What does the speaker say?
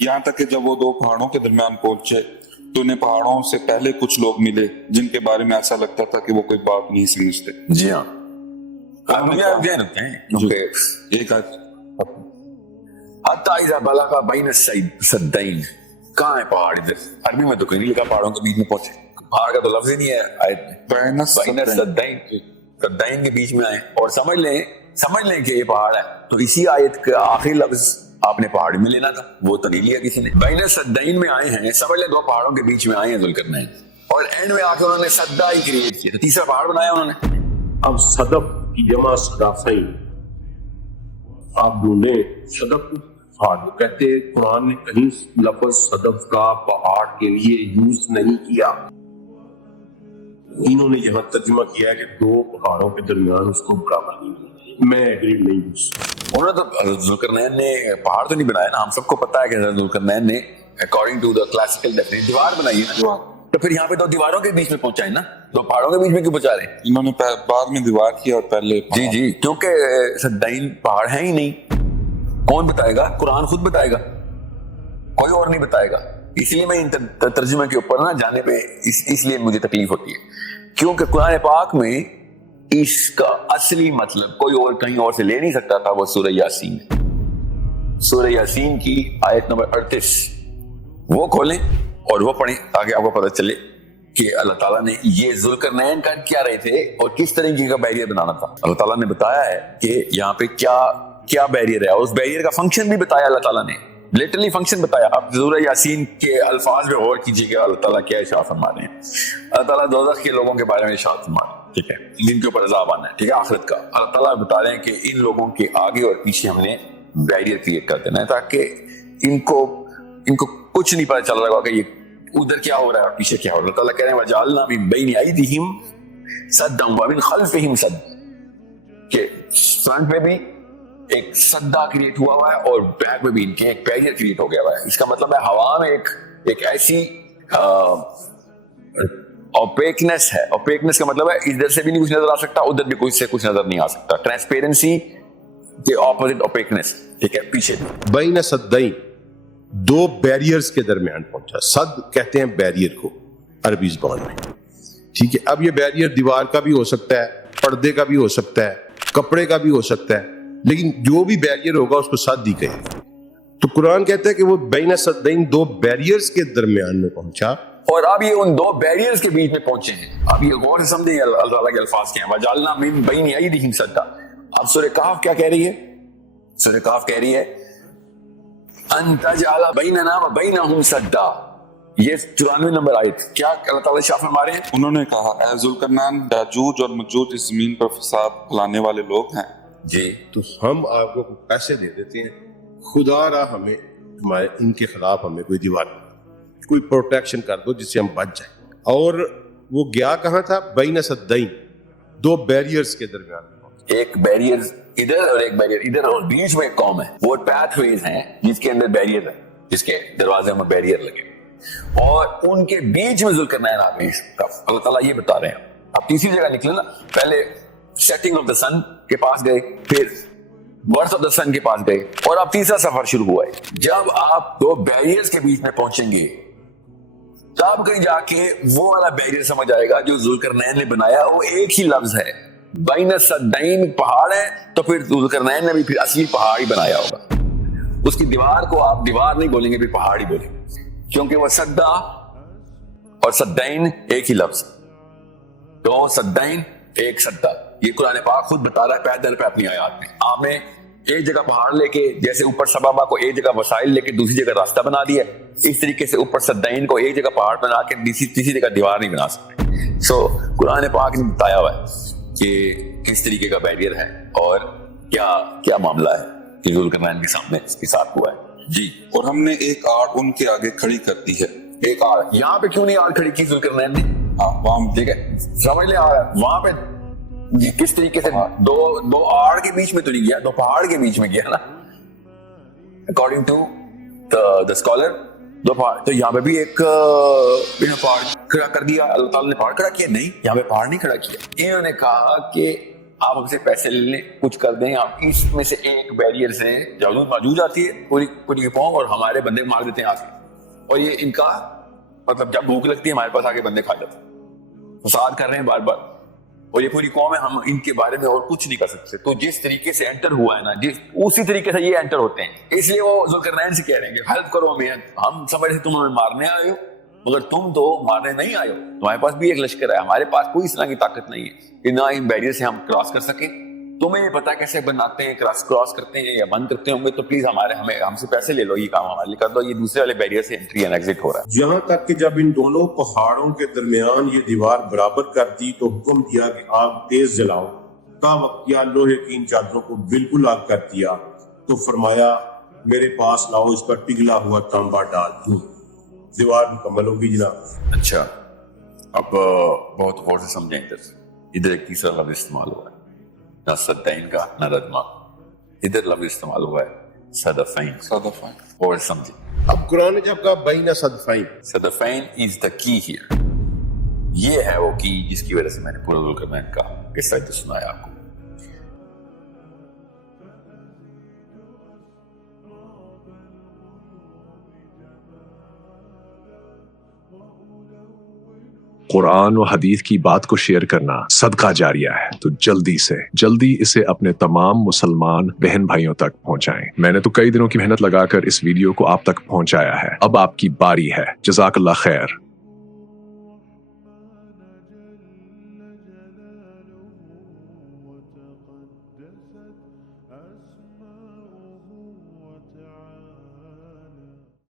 یہاں تک کہ جب وہ دو پہاڑوں کے درمیان پہنچے تو انہیں پہاڑوں سے پہلے کچھ لوگ ملے جن کے بارے میں ایسا لگتا تھا کہ وہ کوئی بات نہیں سمجھتے. جی ہاں ایک حتی اذا بلغ بین السدین. کہاں ہے پہاڑ؟ ادھر عربی میں تو کہیں نہیں لکھا پہاڑوں کے بیچ میں پہنچے. پہاڑ کا تو لفظ ہی نہیں ہے آیت میں. بین بین السدین، سدین کے بیچ میں آئے اور سمجھ لیں کہ یہ پہاڑ ہے. تو اسی آیت کا آخری لفظ آپ نے پہاڑ میں لینا تھا، وہ تو نہیں لیا کسی نے. بین السدین میں آئے ہیں، سمجھ لیں دو پہاڑوں کے بیچ میں آئے ہیں ذوالقرنین، اور اینڈ میں آ کے انہوں نے سدا ہی کریٹ کیا، تیسرا پہاڑ بنایا انہوں نے. اب صدف کی جمع صدافین، آپ ڈھونڈیں صدف پہاڑ. کہتے ہیں قرآن نے کہیں لفظ صدف کا پہاڑ کے لیے یوز نہیں کیا. انہوں نے یہاں ترجمہ کیا ہے کہ دو پہاڑوں کے درمیان اس کو برابر نہیں. میں ایگری نہیں ہوں. انہوں نے تو ذوالقرنین نے پہاڑ تو نہیں بنایا نا. ہم سب کو پتا ہے کہ ذوالقرنین نے according to the classical definition دیوار بنائی ہے نا. تو پھر یہاں پہ دو دیواروں کے بیچ میں پہنچا ہے نا، دو پہاڑوں کے بیچ میں کیوں پہنچا رہے ہیں؟ انہوں نے بعد میں دیوار کیا اور پہلے جی کیونکہ سدین پہاڑ ہیں ہی نہیں. کون بتائے گا؟ قرآن خود بتائے گا، کوئی اور نہیں بتائے گا. اس لیے میں ان ترجمے کے اوپر نہ جانے پہ اس لیے مجھے تکلیف ہوتی ہے، کیونکہ قرآن پاک میں اس کا اصلی مطلب کوئی اور کہیں اور سے لے نہیں سکتا تھا. وہ سورہ یاسین، سورہ یاسین کی آیت نمبر 38 وہ کھولیں اور وہ پڑھیں تاکہ آپ کو پتہ چلے کہ اللہ تعالیٰ نے یہ ذوالقرنین کر کیا رہے تھے اور کس طریقے کا بیریئر بنانا تھا. اللہ تعالیٰ نے بتایا ہے کہ یہاں پہ کیا بیریئر ہے، اور اس بیریئر کا فنکشن بھی بتایا اللہ تعالیٰ نے، لٹرلی فنکشن بتایا. آپ سورہ یاسین کے الفاظ پہ غور کیجیے کہ اللہ تعالیٰ کیا ارشاد فرما رہے ہیں. اللہ تعالیٰ دوزخ کے لوگوں کے بارے میں ارشاد فرما رہے ہیں، ٹھیک ہے، جن کے اوپر عذاب آنا ہے، ٹھیک ہے، آخرت کا. اللہ تعالیٰ بتا رہے ہیں کہ ان لوگوں کے آگے اور پیچھے ہم نے بیریئر کریٹ کر دینا ہے تاکہ ان کو کچھ نہیں پتہ چل رہا ہوگا کہ یہ ادھر کیا ہو رہا ہے اور پیچھے کیا ہو رہا ہے. اللہ تعالیٰ کہہ رہے ہیں وَجَعَلْنَا مِن بَيْنِ أَيْدِيهِمْ سَدًّا وَمِن خَلْفِهِمْ سَدًّا، کہ فرنٹ پہ بھی ایک سدا کریٹ ہوا ہوا ہے اور بیک میں بھی ان کے ایک بیریئر کریٹ ہو گیا ہوا ہے. اس کا مطلب ہے ہوا میں ایک ایسی اوپیکنس ہے. اوپیکنس کا مطلب ہے ادھر سے بھی نہیں کچھ نظر آ سکتا، ادھر بھی کچھ سے کچھ نظر نہیں آ سکتا. ٹرانسپیرنسی کے اپوزٹ اوپیکنس، ٹھیک ہے، پیچھے بھی. بین صدین، دو بیریئرز کے درمیان پہنچا. صد کہتے ہیں بیریئر کو عربی زبان میں، ٹھیک ہے. اب یہ بیریئر دیوار کا بھی ہو سکتا ہے، پردے کا بھی ہو سکتا ہے، کپڑے کا بھی ہو سکتا ہے، لیکن جو بھی بیریئر ہوگا اس کو صد ہی کہیں. تو قرآن کہتا ہے کہ وہ بین صدین، دو بیریئرز کے درمیان میں پہنچا. اور اب یہ ان دو بیریئرز کے بیچ میں پہنچے ہیں. اب یہ غور سے سمجھیں اللہ تعالیٰ کے الفاظ کیا ہیں. وَجَعَلْنَا مِن بَيْنِ أَيْدِيهِمْ سَدًّا. اب سورہ کہف کیا کہہ رہی ہے؟ سورہ کہف کہہ رہی ہے أَن تَجْعَلَ بَيْنَنَا وَبَيْنَهُمْ سَدًّا. یہ 94 نمبر آیت. کیا اللہ تعالیٰ شاہ فرما رہے ہیں؟ انہوں نے کہا اے ذوالقرنین، یاجوج اور ماجوج اس زمین پر فساد پھیلانے والے لوگ ہیں. جی تو ہم آپ کو پیسے دے دیتے ہیں، خدا را ہمیں ہمارے ان کے خلاف ہمیں کوئی دیوار، کوئی پروٹیکشن کر دو جس سے ہم بچ جائیں. اور وہ گیا کہاں تھا؟ بین صدین، دو بیریئرز کے درمیان. ایک بیریئر ادھر اور ایک بیریئر ادھر، اور بیچ میں ایک قوم ہے. وہ پیتھ ویز ہیں جس کے اندر بیریئر ہے، جس کے دروازے میں بیریئر لگے، اور ان کے بیچ میں ذوالقرنین آ گئے. اللہ تعالیٰ یہ بتا رہے ہیں. اب تیسری جگہ نکلے نا، پہلے سیٹنگ آف دا سن کے پاس گئے، پھر برتھ آف دا سن کے پاس گئے، اور اب تیسرا سفر شروع ہوا ہے. جب آپ دو بیریئرز کے بیچ میں پہنچیں گے تب کہیں جا کے وہ والا بیریئر سمجھ آئے گا جو ذوالقرنین نے بنایا. وہ ایک ہی لفظ ہے، بین السدین پہاڑ ہے، تو پھر ذوالقرنین نے بھی پھر اصلی پہاڑ ہی بنایا ہوگا. اس کی دیوار کو آپ دیوار نہیں بولیں گے، پھر پہاڑ ہی بولیں گے، کیونکہ وہ سدا اور سدین ایک ہی لفظ. دو سدین ایک سدا. یہ قرآن پاک خود بتا رہا ہے پیدل پہ اپنی آیات میں. آپ نے ایک جگہ پہاڑ لے کے، جیسے اوپر سبابہ کو ایک جگہ وسائل لے کے دوسری جگہ راستہ بنا دیا، اس طریقے سے اوپر سدین کو ایک جگہ پہاڑ بنا کے تیسری جگہ دیوار نہیں بنا سکتے. سو قرآن پاک نے بتایا ہوا ہے کہ کس طریقے کا بیریئر ہے اور کیا معاملہ ہے کہ ذوالقرنین کے سامنے اس کے ساتھ ہوا ہے. جی. اور ہم نے ایک آڑ ان کے آگے کھڑی کر دی ہے. ایک آڑ یہاں پہ کیوں نہیں آڑ کھڑی کی ذوالقرنین نے؟ وہاں ٹھیک ہے، سمجھ لیں وہاں پہ کس طریقے سے دو آڑ کے بیچ میں تو نہیں گیا، دو پہاڑ کے بیچ میں گیا نا، اکارڈنگ ٹو دا اسکالر. دو پہاڑ، تو یہاں پہ بھی ایک پہاڑ کھڑا کر دیا. اللہ تعالیٰ نے پہاڑ کھڑا کیا؟ نہیں، یہاں پہ پہاڑ نہیں کھڑا کیا. انہوں نے کہا کہ آپ ہم سے پیسے لے لیں, کچھ کر دیں, آپ اس میں سے ایک بیریئر سے جالوس موجود آتی ہے پوری قوم, اور ہمارے بندے مار دیتے ہیں آگے. اور یہ ان کا مطلب جب بھوک لگتی ہے ہمارے پاس آگے بندے کھا جاتے ہیں, فساد کر رہے ہیں بار بار, اور یہ پوری قوم ہے, ہم ان کے بارے میں اور کچھ نہیں کر سکتے. تو جس طریقے سے انٹر ہوا ہے نا, اسی طریقے سے یہ انٹر ہوتے ہیں. اس لیے وہ ذوالقرنین سے کہہ رہے ہیں کہ ہیلپ کرو ہمیں, ہم سمجھ رہے تم ہمیں مارنے آئے ہو, مگر تم تو مارنے نہیں آئے ہو, تمہارے پاس بھی ایک لشکر ہے, ہمارے پاس کوئی اس طرح کی طاقت نہیں ہے کہ نہ ان بیریئر سے ہم کراس کر سکیں. تمہیں یہ پتا کیسے بناتے ہیں, کراس کرتے ہیں یا بند کرتے ہوں گے, تو پلیز ہم سے پیسے لے لو, یہ کام ہمارے لیے کر دو. یہ دوسرے والے بیریئر سے انٹری اینڈ ایگزٹ ہو رہا ہے. یہاں تک کہ جب ان دونوں پہاڑوں کے درمیان یہ دیوار برابر کر دی تو حکم دیا کہ آگ تیز جلاؤ. تا وقت کیا لوہے کی ان چادروں کو بالکل آگ کر دیا, تو فرمایا میرے پاس لاؤ, اس پر پگھلا ہوا تانبا ڈال دوں. دیوار مکمل ہوگی جناب. اچھا, اب بہت غور سے سمجھیں. ادھر ایک تیسرا لفظ استعمال ہوا ہے, نہ صدین کا نہ ردما. ادھر لفظ استعمال ہوا ہے صدفین. اور سمجھیں. اب قرآن نے جب کہا بین صدفین, صدفین از دا کی ہیئر, یہ ہے وہ کی جس کی وجہ سے میں نے پورا ذوالقرنین کا قصہ سنایا آپ کو. قرآن و حدیث کی بات کو شیئر کرنا صدقہ جاریہ ہے, تو جلدی اسے اپنے تمام مسلمان بہن بھائیوں تک پہنچائیں. میں نے تو کئی دنوں کی محنت لگا کر اس ویڈیو کو آپ تک پہنچایا ہے, اب آپ کی باری ہے. جزاک اللہ خیر.